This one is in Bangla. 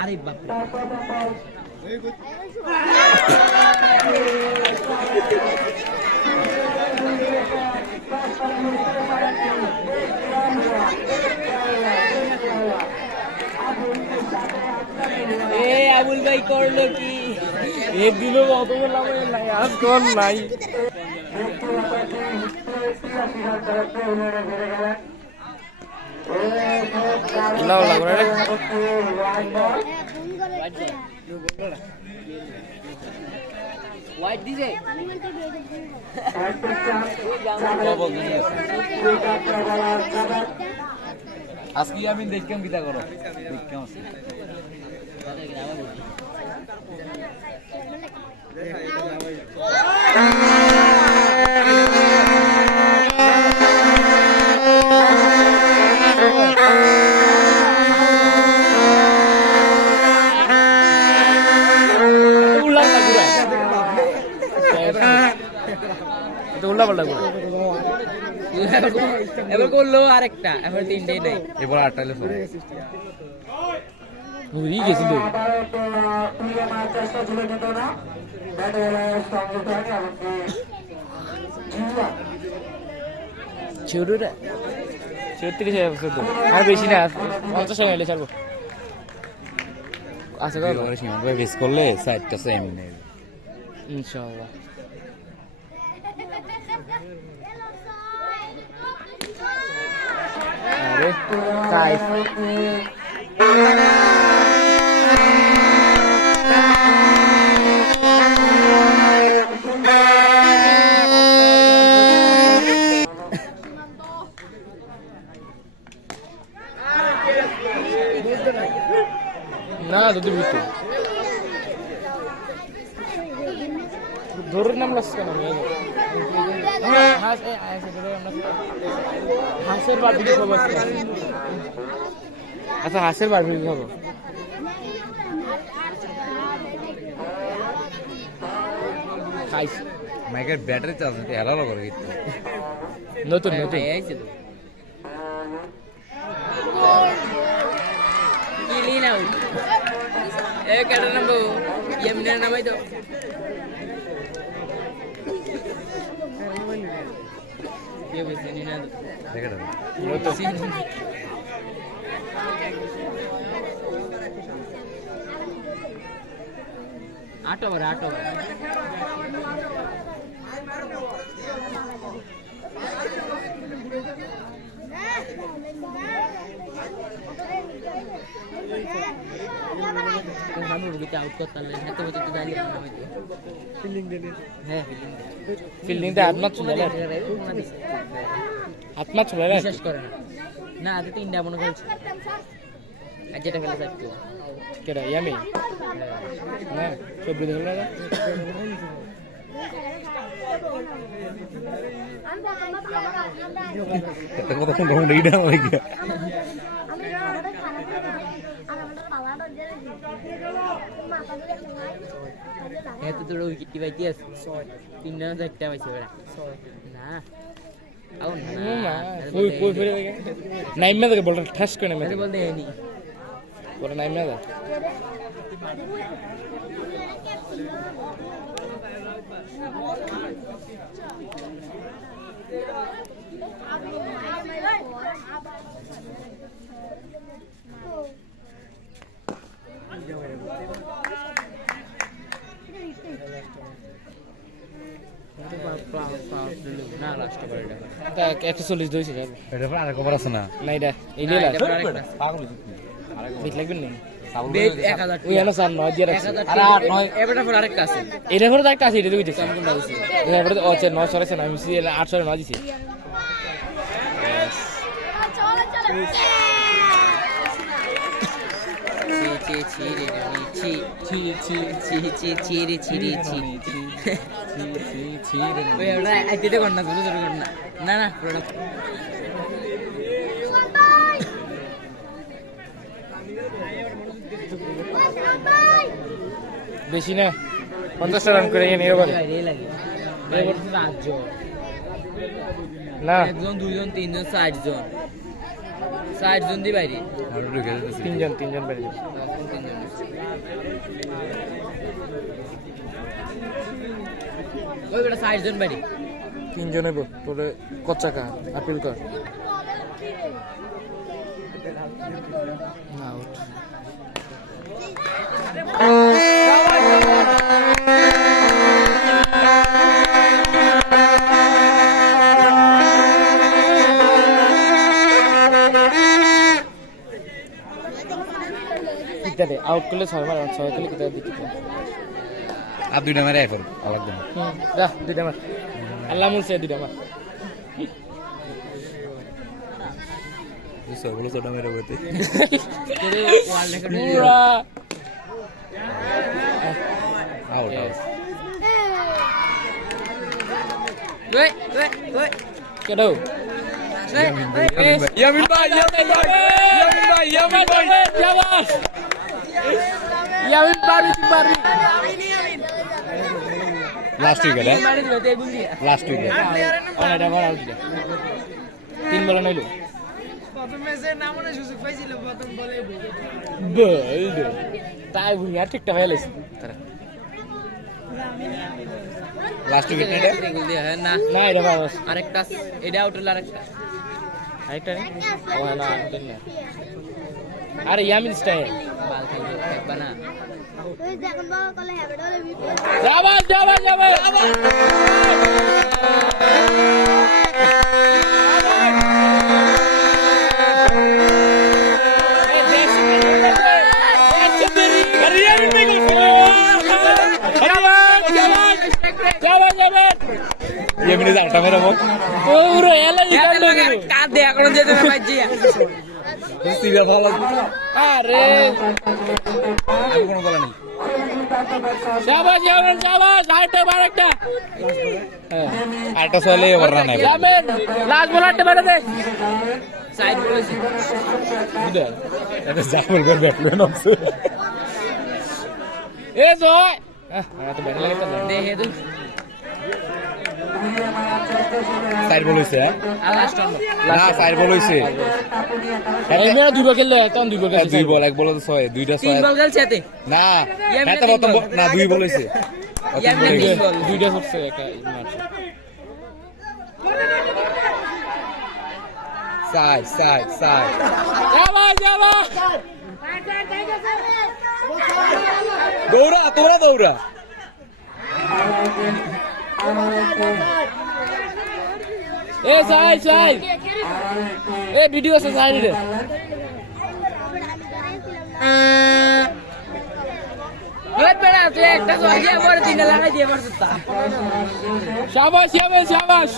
আরে বাপ আবুল ভাই করলো কি এক দিনও অত বললাম নাই আজ কর নাই লাও লাগো রে হোয়াইট দিছে আজকে আমি দেখলাম কিটা করো দেখলাম এবার করলো আরেকটা এখন তিনটেই নাই এবার আটটা লেখো বুঝি গেছিল ছোটরা 36 আর বেশি না 50 টাকা নিলে ছাড়বো আচ্ছা দাদা বেশ করলে সাইডটা সেম নেই ইনশাআল্লাহ আরে তাই না দুধ বিটু ধরে নাম লাগছে কেন হাঁসের বারবিকিউ খাবো আচ্ছা হাঁসের বারবিকিউ খাবো খাইস মাইকের ব্যাটারি চার্জ নিতে এলাও করে কিন্তু নতুন নতুন আইছে তো কি নাও এ কেডা নামবো এমনি নামাই দাও ये बस नहीं ना देखा था वो तो सीन ऑटो हम लोग क्या आउट करता है तो बच्चे तो डाली फीलिंग देने है ফিল্ডিং তে আত্মা চলে আত্মা চলে বিশ্বাস করে না আগে তিনটা মনে করছে আর যেটা খেলা চাইতো কেডা ইয়ামি না সব বুঝে গেল না এটা কথা কোন রকম এইটা হই গিয়া হ্যাঁ তো তোর উইকেট পাইতে আছে 3 রান 4টা পাইছে ওরা না আও না কই ফিরে দেখে নাইম মে দেখে বলটা ঠাস করে নামে বল দেনি বল নাইম মে না লাস্ট করে এটা 140 দইছে যাবে এটা পর আরেক ওভার আছে না না এটা এইটা পাগল বিট লাগবে না বেট 1000 ওই এনা স্যার 9 দিয়ে রাখছে আরে 8 9 এবারে পর আরেকটা আছে এটা পর আরেকটা আছে এটা দিতে আমি কোনটা দিছি এবারে ও 9 সরেছে না আমি 8 সরে 9 দিছি বেশি না 50 রান করে নিয়ে এবারে না 1 জন 2 জন 3 জন 4 জন সাইড জন দি বাইরে তিনজন বাইরে ওই বেটা সাইড জন বাইরে তিনজন হইব তোরে কচ্চাকা আপিল কর না আউট কিতারে আউট করলে 6 মার 6 করলে কিতারে দিতে আর দুইটা মারে এখন আলাদা যা দুইটা মার আল্লাহ মুলছে দুইটা মার সবগুলো ছোটা মেরে বইতে পুরা আউট ওই কেডো ইয়ামিন ভাই শাবাশ ইয়ামিন পারবি লাস্ট উইকেট লাস্ট উইকেট এটা বড় আউট তিন বল নাইলো প্রথম ম্যাচে নামনে সুযোগ পাইছিল প্রথম বলে বল তাই বুনি আর ঠিকটা হয়ে গেছে তারা লাস্ট উইকেট এটা না না এটা বাস আরেকটা এটা আউট হলো আরেকটা ও না না আরে ইয়ামিন স্টাইল বাল খেলবে একবার না ওই দেখুন বাবা কলে হ্যাবিট হলে বিপদ যাবা ইয়ামিনে আউট মেরে বল পুরো এলাজি কাণ্ড কাঁদে এখন যেতে না পাইছি সিরিয়াস হলো আরে আমি কোনো বলা নেই শাবাশ ইয়ামিন শাবাশ আরেকটা আরেকটা চলে এবার রান হবে ইয়ামিন লাস্ট বলারটা মেরে দে সাইড বলেছি বুঝা এটা জাফর করে ব্যাটম্যান আছে এ জয় তো ব্যাট লাগে তো দে হেদু সাইড বল হইছে লাস্ট রান না সাইড বল হইছে এই মেয়ে দুই বল খেললে তখন দুই বল খেলছে দুই বল এক বল তো 6 দুইটা 6 তিন বল খেলছে এতে না ইয়ামিনে এটা প্রথম না দুই বল হইছে ইয়ামিনে তিন বল দুইটা হচ্ছে একটা মারছে সাইড যাবা দৌড়া তোরা দৌড়া এ সাই এ ভিডিও আছে সাইড রে ওই বেটা তুই একটা জয় দিয়ে পরে তিনটা লাগাই দিয়ে পারছিস তা শাবাশ